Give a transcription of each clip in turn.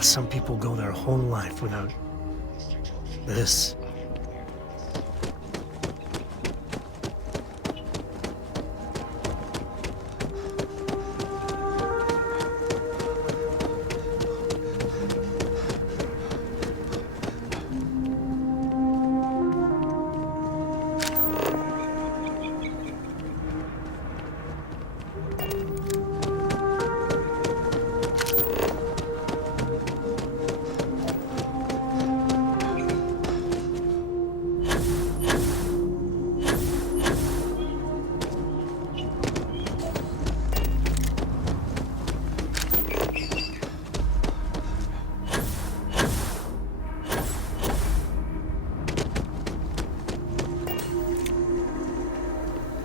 Some people go their whole life without this.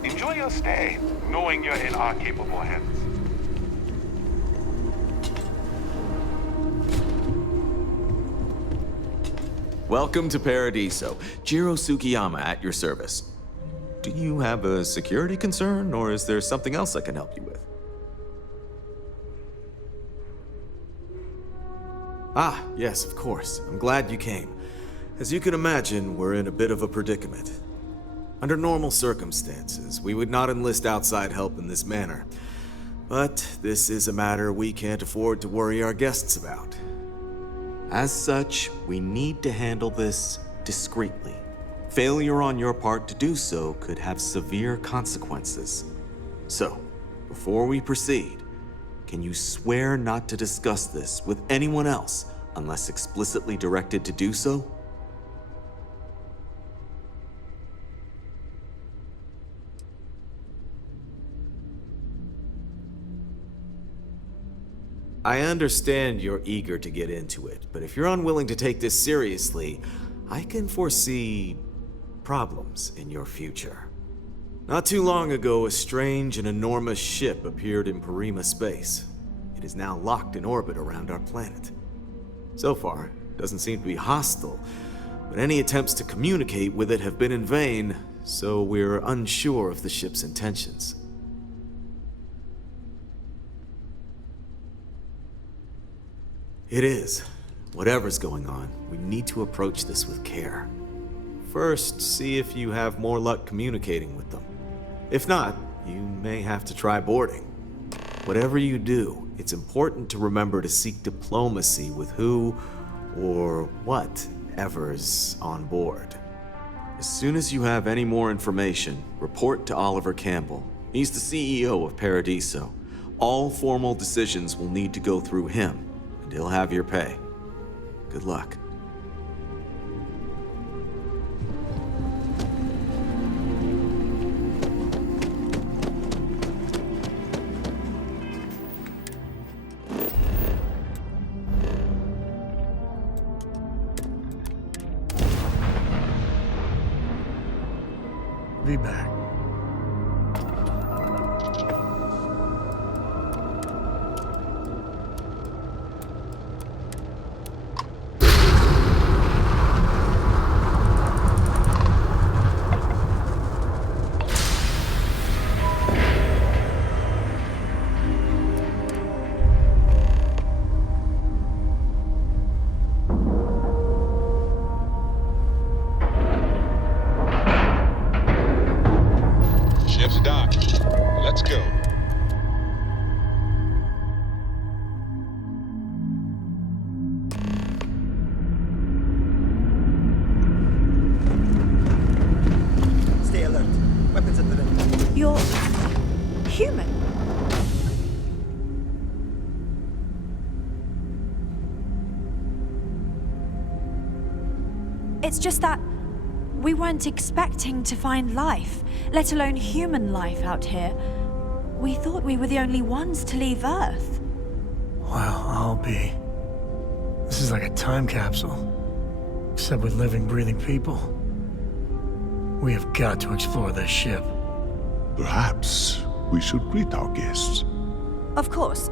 Enjoy your stay, knowing you're in our capable hands. Welcome to Paradiso. Jiro Tsukiyama at your service. Do you have a security concern, or is there something else I can help you with? Ah, yes, of course. I'm glad you came. As you can imagine, we're in a bit of a predicament. Under normal circumstances, we would not enlist outside help in this manner. But this is a matter we can't afford to worry our guests about. As such, we need to handle this discreetly. Failure on your part to do so could have severe consequences. So, before we proceed, can you swear not to discuss this with anyone else unless explicitly directed to do so? I understand you're eager to get into it, but if you're unwilling to take this seriously, I can foresee problems in your future. Not too long ago, a strange and enormous ship appeared in Parima space. It is now locked in orbit around our planet. So far, it doesn't seem to be hostile, but any attempts to communicate with it have been in vain, so we're unsure of the ship's intentions. It is. Whatever's going on, we need to approach this with care. First, see if you have more luck communicating with them. If not, you may have to try boarding. Whatever you do, it's important to remember to seek diplomacy with who or whatever's on board. As soon as you have any more information, report to Oliver Campbell. He's the CEO of Paradiso. All formal decisions will need to go through him, and he'll have your pay. Good luck. Be back. Ship's docked. Let's go. Stay alert. Weapons at the ready. You're human. It's just that we weren't expecting to find life, let alone human life out here. We thought we were the only ones to leave Earth. Well, I'll be. This is like a time capsule, except with living, breathing people. We have got to explore this ship. Perhaps we should greet our guests. Of course.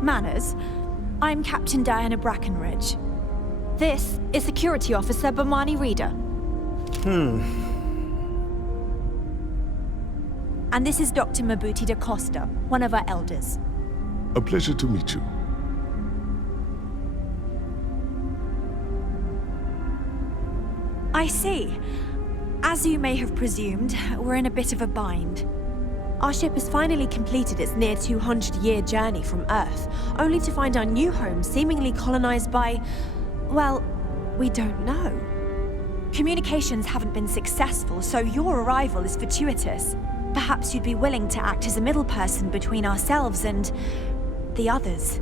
Manners. I'm Captain Diana Brackenridge. This is Security Officer Bomani Reader. And this is Dr. Mabuti da Costa, one of our elders. A pleasure to meet you. I see. As you may have presumed, we're in a bit of a bind. Our ship has finally completed its near 200-year journey from Earth, only to find our new home seemingly colonized by, well, we don't know. Communications haven't been successful, so your arrival is fortuitous. Perhaps you'd be willing to act as a middle person between ourselves and the others.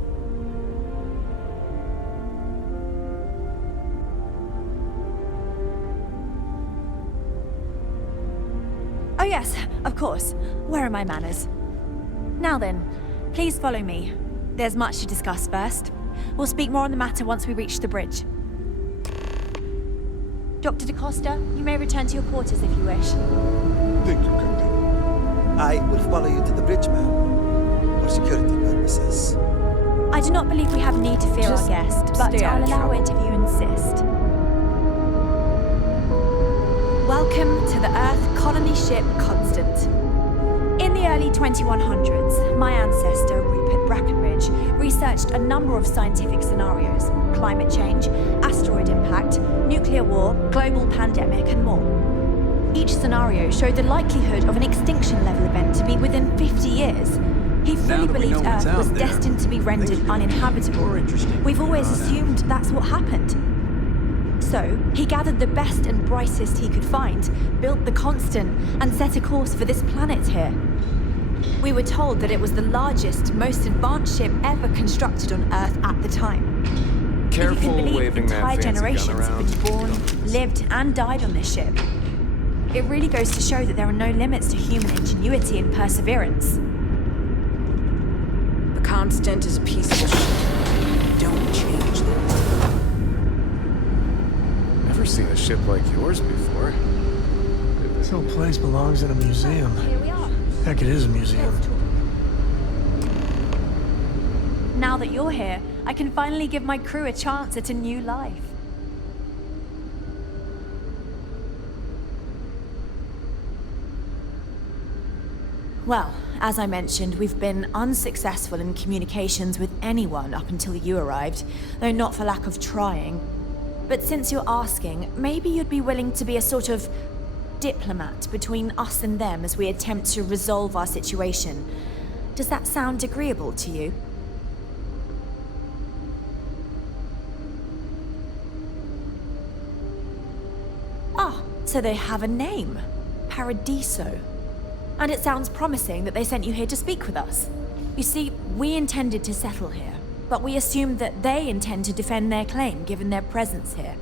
Oh yes, of course. Where are my manners? Now then, please follow me. There's much to discuss first. We'll speak more on the matter once we reach the bridge. Dr. DaCosta, you may return to your quarters if you wish. Thank you, Captain. I will follow you to the bridge, ma'am. For security purposes. I do not believe we have need to fear our Just guest, but stay out I'll of allow trouble. it if you insist. Welcome to the Earth colony ship Constant. In the early 2100s, my ancestor, Rupert Brackenridge, researched a number of scientific scenarios: climate change, asteroid impact, nuclear war, global pandemic, and more. Each scenario showed the likelihood of an extinction-level event to be within 50 years. He fully believed Earth was destined to be rendered uninhabitable. We've always assumed that's what happened. So, he gathered the best and brightest he could find, built the Constant, and set a course for this planet here. We were told that it was the largest, most advanced ship ever constructed on Earth at the time. Careful If you can believe, waving that entire fancy gun generations have around. been born, lived, and died on this ship. It really goes to show that there are no limits to human ingenuity and perseverance. The Constant is a piece of shit. Don't change that. Never seen a ship like yours before. This whole place belongs in a museum. Here we are. Heck, it is a museum. Now that you're here, I can finally give my crew a chance at a new life. Well, as I mentioned, we've been unsuccessful in communications with anyone up until you arrived, though not for lack of trying. But since you're asking, maybe you'd be willing to be a sort of diplomat between us and them as we attempt to resolve our situation. Does that sound agreeable to you? Ah, so they have a name. Paradiso. And it sounds promising that they sent you here to speak with us. You see, we intended to settle here, but we assumed that they intend to defend their claim given their presence here.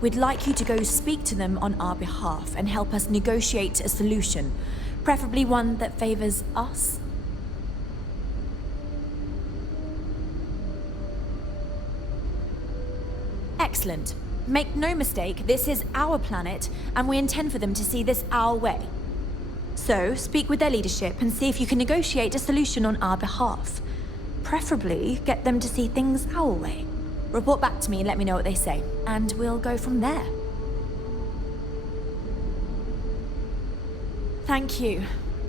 We'd like you to go speak to them on our behalf and help us negotiate a solution, preferably one that favors us. Excellent. Make no mistake, this is our planet, and we intend for them to see this our way. So, speak with their leadership and see if you can negotiate a solution on our behalf. Preferably, get them to see things our way. Report back to me and let me know what they say, and we'll go from there. Thank you,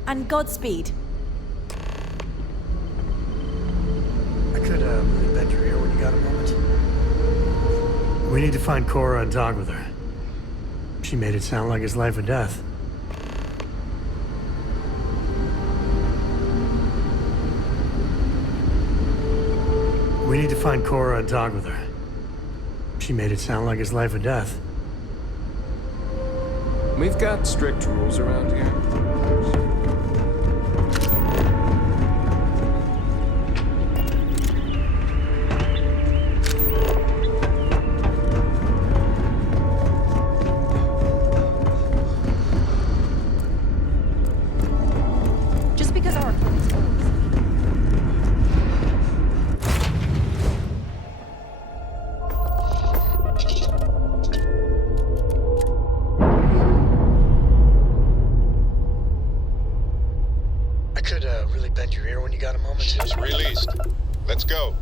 and Godspeed. I could, really bend your ear when you got a moment. We need to find Cora and talk with her. She made it sound like it's life or death. We need to find Cora and talk with her. She made it sound like it's life or death. We've got strict rules around here. Just because our opponents I could, really bend your ear when you got a moment. Ship's released. Let's go.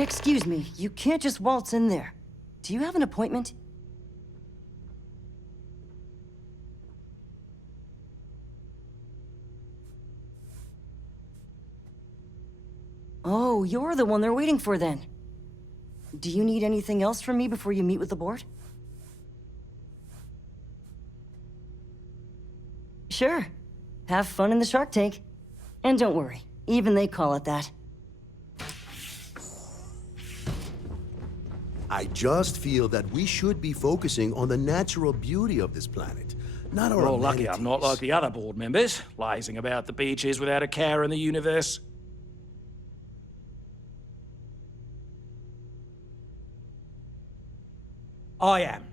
Excuse me, you can't just waltz in there. Do you have an appointment? Oh, you're the one they're waiting for then. Do you need anything else from me before you meet with the board? Sure. Have fun in the shark tank. And don't worry, even they call it that. I just feel that we should be focusing on the natural beauty of this planet, not our We're all lucky amenities. I'm not like the other board members, lazing about the beaches without a care in the universe. I am.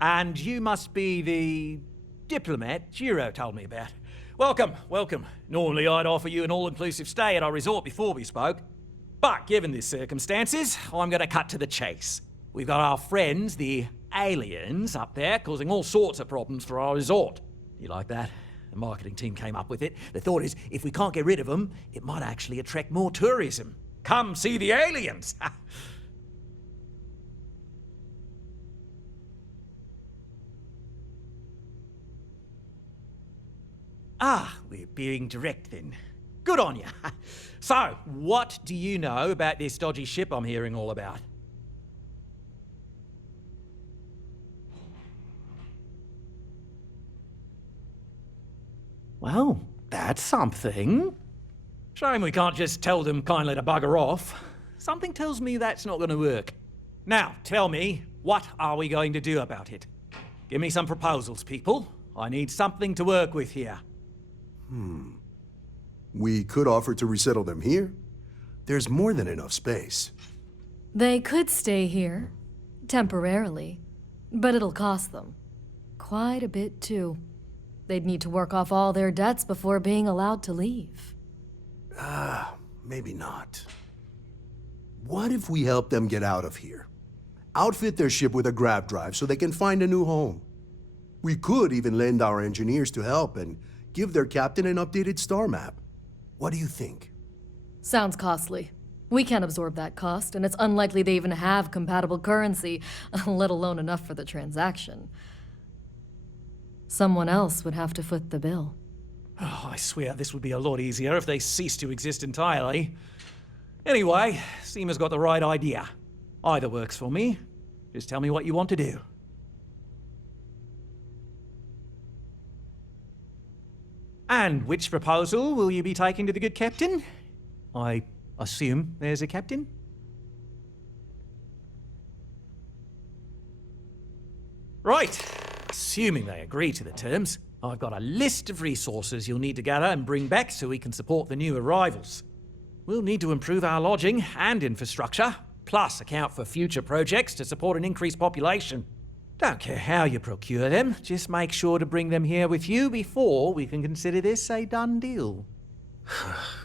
And you must be the diplomat Giro told me about. Welcome, welcome. Normally I'd offer you an all-inclusive stay at our resort before we spoke. But given the circumstances, I'm gonna cut to the chase. We've got our friends, the aliens, up there causing all sorts of problems for our resort. You like that? The marketing team came up with it. The thought is, if we can't get rid of them, it might actually attract more tourism. Come see the aliens! Ah, we're being direct then. Good on you. So, what do you know about this dodgy ship I'm hearing all about? Well, that's something. Shame we can't just tell them kindly to bugger off. Something tells me that's not gonna work. Now, tell me, what are we going to do about it? Give me some proposals, people. I need something to work with here. We could offer to resettle them here. There's more than enough space. They could stay here, temporarily, but it'll cost them. Quite a bit, too. They'd need to work off all their debts before being allowed to leave. Maybe not. What if we help them get out of here? Outfit their ship with a grav drive so they can find a new home. We could even lend our engineers to help and give their captain an updated star map. What do you think? Sounds costly. We can't absorb that cost, and it's unlikely they even have compatible currency, let alone enough for the transaction. Someone else would have to foot the bill. Oh, I swear this would be a lot easier if they ceased to exist entirely. Anyway, Seema's got the right idea. Either works for me. Just tell me what you want to do. And which proposal will you be taking to the good captain? I assume there's a captain? Right. Assuming they agree to the terms, I've got a list of resources you'll need to gather and bring back so we can support the new arrivals. We'll need to improve our lodging and infrastructure, plus account for future projects to support an increased population. Don't care how you procure them, just make sure to bring them here with you before we can consider this a done deal.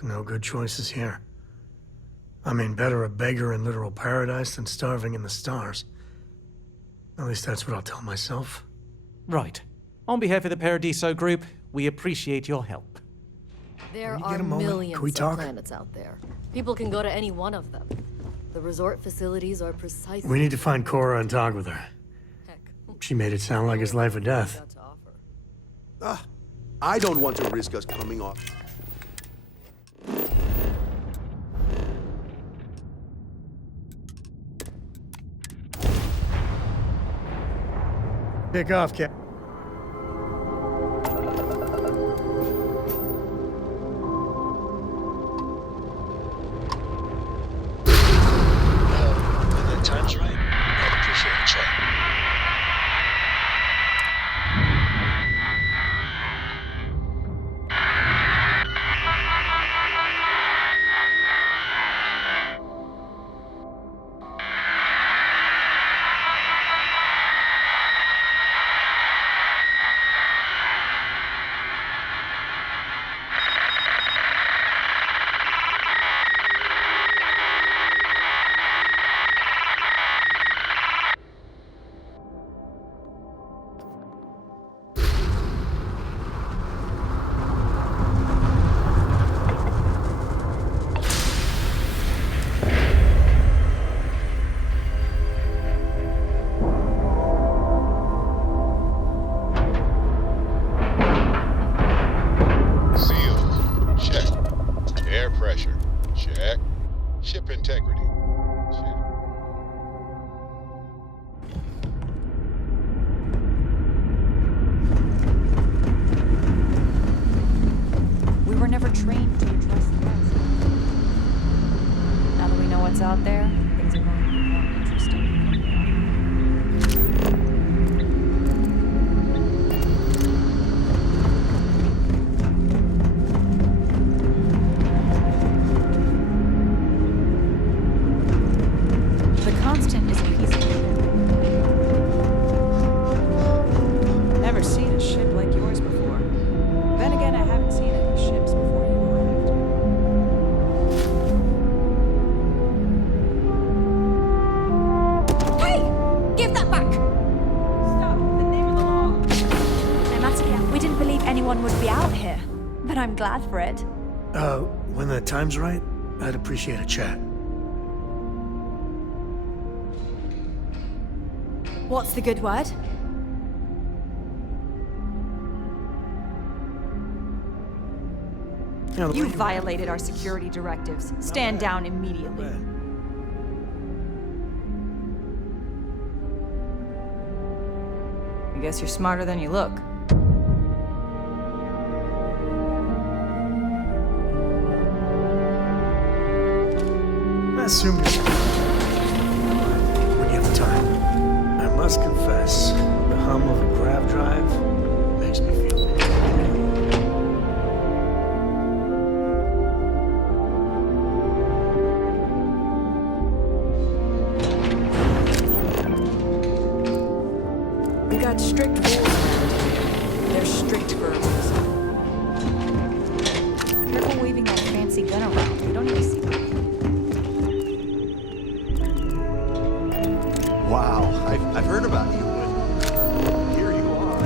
No good choices here. I mean, better a beggar in literal paradise than starving in the stars. At least that's what I'll tell myself. Right. On behalf of the Paradiso Group, we appreciate your help. There you are get a moment? millions Can we of talk? planets out there. People can go to any one of them. The resort facilities are precisely... We need to find Cora and talk with her. Heck, She made it sound like it's life or death. got to offer. I don't want to risk us coming off. Pick off, Cap. When the time's right, I'd appreciate a chat. trained to address threats. Now that we know what's out there, things are going to be more interesting. The Constant is a piece of ship. Never seen a ship like yours before. Then again, I haven't seen any ships before you arrived. Hey! Give that back! Stop! The name of the law! No matter what, we didn't believe anyone would be out here. But I'm glad for it. When the time's right, I'd appreciate a chat. What's the good word? You violated our security directives. Stand down immediately. I guess you're smarter than you look. I assume you're when you have time. I must confess, the hum of a grav drive makes me feel it. We got strict rules around here. They're strict rules. Careful waving that fancy gun around. We don't need to see that. Wow, I've heard about you, but here you are.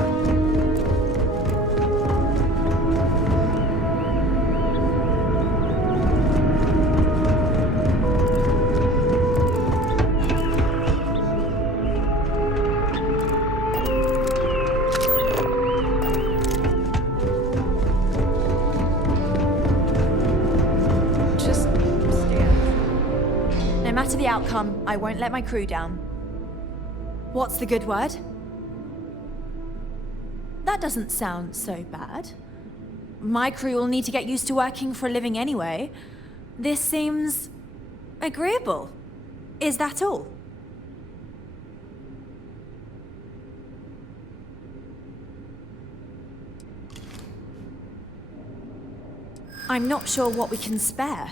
Just stare. No matter the outcome, I won't let my crew down. What's the good word? That doesn't sound so bad. My crew will need to get used to working for a living anyway. This seems agreeable. Is that all? I'm not sure what we can spare.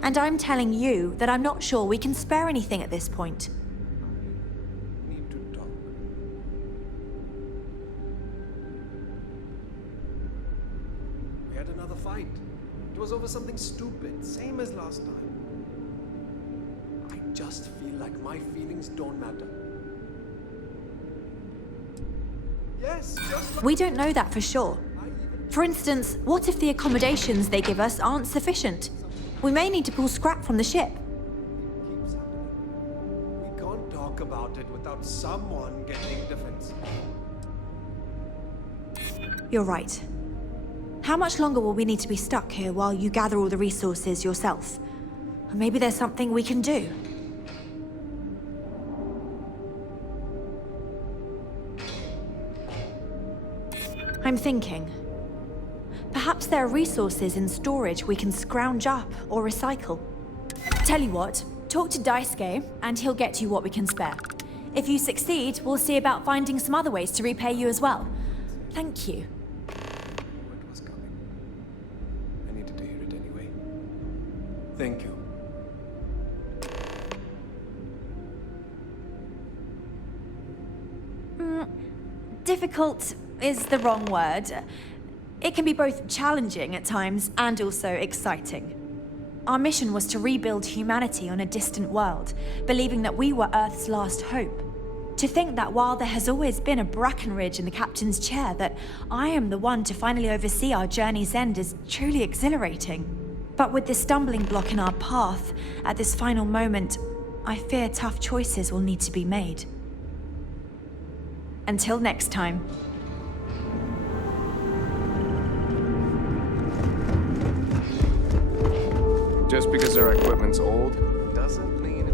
And I'm telling you that I'm not sure we can spare anything at this point. Need to talk. We had another fight. It was over something stupid, same as last time. I just feel like my feelings don't matter. Yes, just like We don't know that for sure. For instance, what if the accommodations they give us aren't sufficient? We may need to pull scrap from the ship. keeps happening. We can't talk about it without someone getting defensive. You're right. How much longer will we need to be stuck here while you gather all the resources yourself? Or maybe there's something we can do. I'm thinking. Perhaps there are resources in storage we can scrounge up or recycle. Tell you what, talk to Daisuke and he'll get you what we can spare. If you succeed, we'll see about finding some other ways to repay you as well. Thank you. What was coming? I needed to hear it anyway. Thank you. Difficult is the wrong word. It can be both challenging at times and also exciting. Our mission was to rebuild humanity on a distant world, believing that we were Earth's last hope. To think that while there has always been a Brackenridge in the captain's chair, that I am the one to finally oversee our journey's end is truly exhilarating. But with this stumbling block in our path, at this final moment, I fear tough choices will need to be made. Until next time. Just because our equipment's old doesn't mean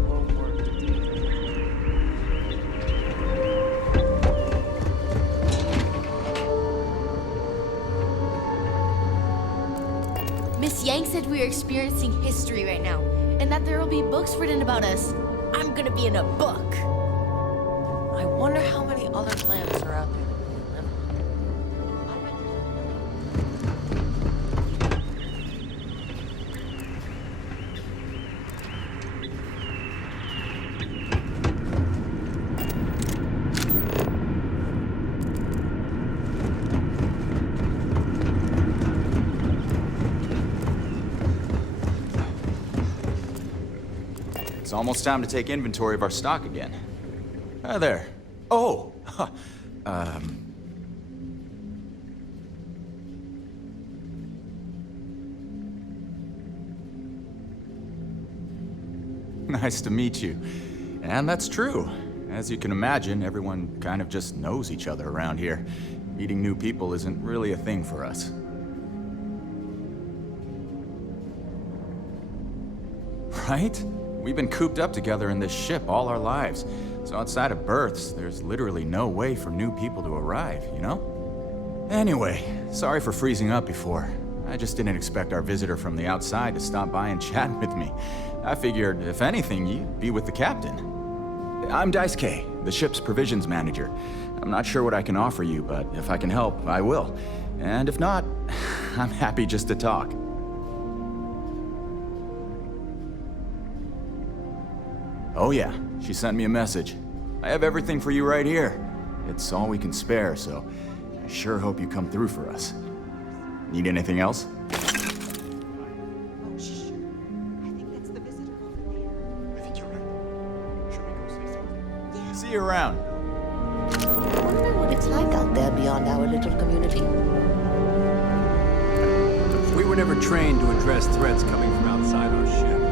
Miss Yang said we are experiencing history right now, and that there will be books written about us. I'm gonna be in a book. I wonder how many other planets are out there. It's almost time to take inventory of our stock again. Hi there. Oh! Nice to meet you. And that's true. As you can imagine, everyone kind of just knows each other around here. Meeting new people isn't really a thing for us. Right? We've been cooped up together in this ship all our lives. So outside of births, there's literally no way for new people to arrive, you know? Anyway, sorry for freezing up before. I just didn't expect our visitor from the outside to stop by and chat with me. I figured, if anything, you'd be with the captain. I'm Daisuke, the ship's provisions manager. I'm not sure what I can offer you, but if I can help, I will. And if not, I'm happy just to talk. Oh yeah, she sent me a message. I have everything for you right here. It's all we can spare, so I sure hope you come through for us. Need anything else? Oh, shh. I think that's the visitor over there. I think you're right. Should we go say something? Yeah. See you around. I wonder what it's like out there beyond our little community. We were never trained to address threats coming from outside our ship.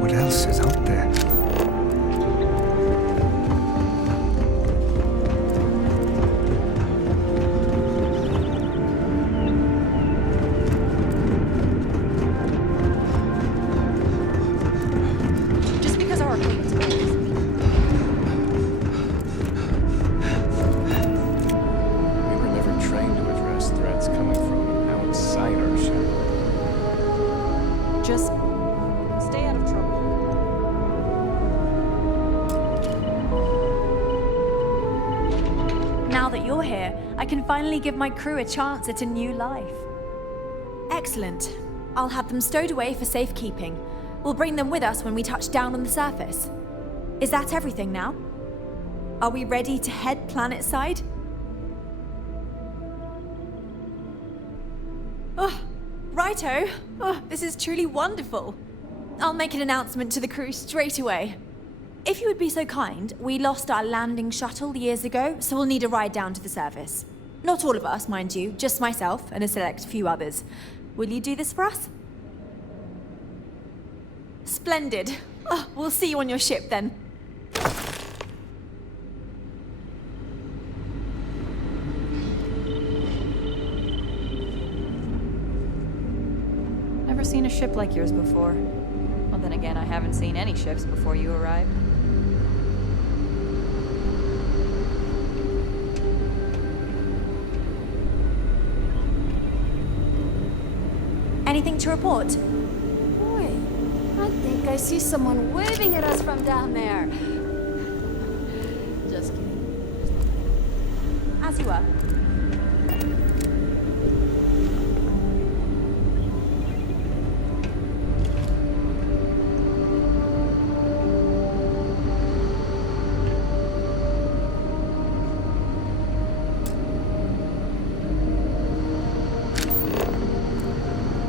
What else is out there? Just because our equipment's old doesn't mean We were never trained to address threats coming from outside our ship. Just stay out of trouble. Now that you're here, I can finally give my crew a chance at a new life. Excellent. I'll have them stowed away for safekeeping. We'll bring them with us when we touch down on the surface. Is that everything now? Are we ready to head planetside? Oh, righto. Oh, this is truly wonderful. I'll make an announcement to the crew straight away. If you would be so kind, we lost our landing shuttle years ago, so we'll need a ride down to the surface. Not all of us, mind you, just myself and a select few others. Will you do this for us? Splendid. Oh, we'll see you on your ship then. Never seen a ship like yours before. Well, then again, I haven't seen any ships before you arrived. Anything to report? Boy, I think I see someone waving at us from down there. Just kidding. As you were.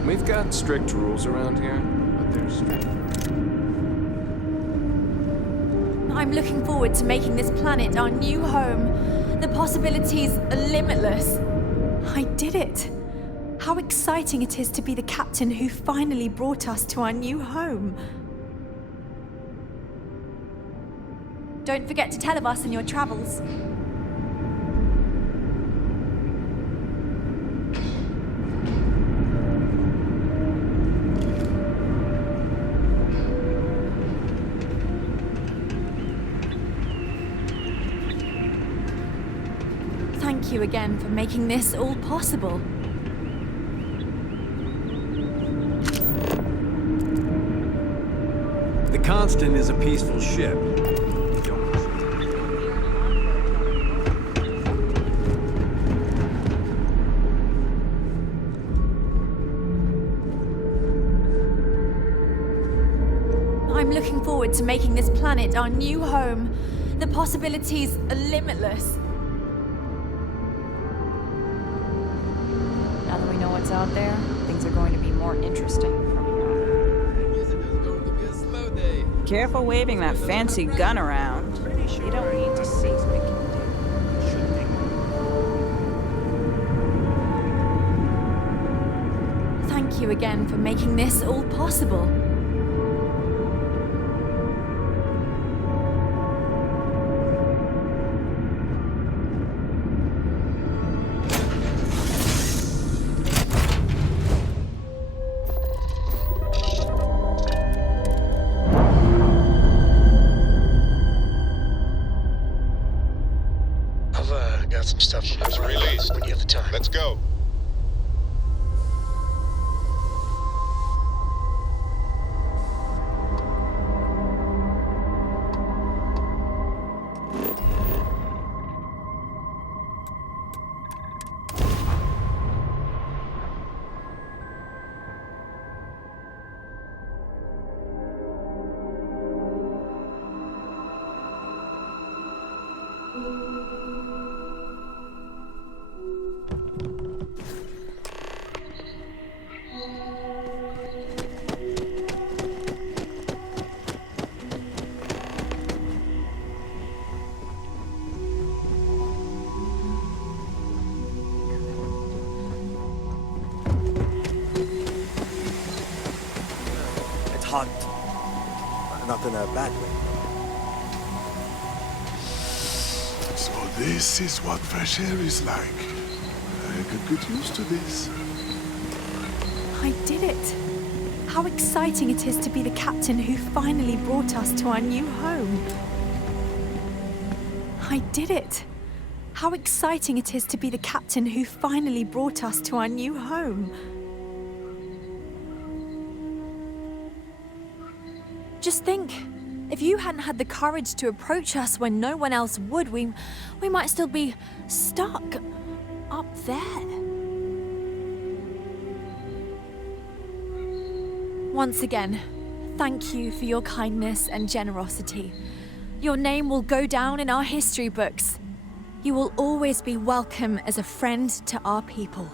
We've got strict rules around here, but they're strict. I'm looking forward to making this planet our new home. The possibilities are limitless. I did it. How exciting it is to be the captain who finally brought us to our new home. Don't forget to tell of us in your travels. Thank you again for making this all possible. The Constant is a peaceful ship. I'm looking forward to making this planet our new home. The possibilities are limitless. Now that we know what's out there, things are going to be more interesting from here on. Careful waving that fancy gun around. You don't need to see what it can do. Thank you again for making this all possible. I've got some stuff from the Released. when you have the time. Let's go. It's hot. Not in a bad way. So this is what fresh air is like. I could get used to this. I did it. How exciting it is to be the captain who finally brought us to our new home. I did it. How exciting it is to be the captain who finally brought us to our new home. Just think, if you hadn't had the courage to approach us when no one else would, we might still be stuck up there. Once again, thank you for your kindness and generosity. Your name will go down in our history books. You will always be welcome as a friend to our people.